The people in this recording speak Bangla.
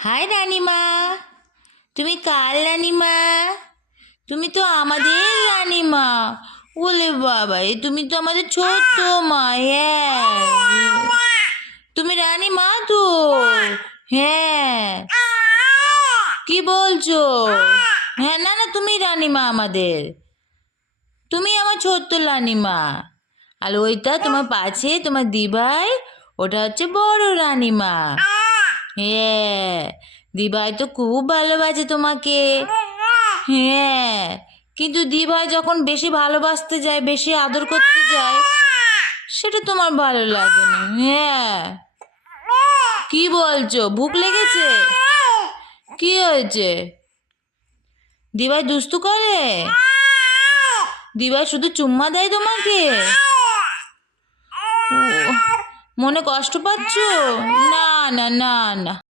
হাই রানীমা, তুমি কার রানীমা? তুমি তো আমাদের রানীমা। ওলে বাবা, তুমি তো আমাদের ছোট্ট মা। হ্যাঁ, তুমি রানীমা তো? হ্যাঁ, কি বলছো? হ্যাঁ, না না, তুমি রানীমা আমাদের। তুমি আমার ছোট্ট রানীমা। আর ওইটা তোমার পাশে তোমার দিভাই, ওটা হচ্ছে বড় রানীমা। হ্যাঁ, দিভাই তো খুব ভালোবাসে তোমাকে। হ্যাঁ, কিন্তু দিভাই যখন বেশি ভালোবাসতে যায়, বেশি আদর করতে যায়, সেটা তোমার ভালো লাগে না। হ্যাঁ, কি বলছো? ভুক লেগেছে? কি হয়েছে? দিভাই দুস্তু করে? দিভাই শুধু চুম্মা দেয় তোমাকে? ও, মনে কষ্ট পাচ্ছো? না না না না।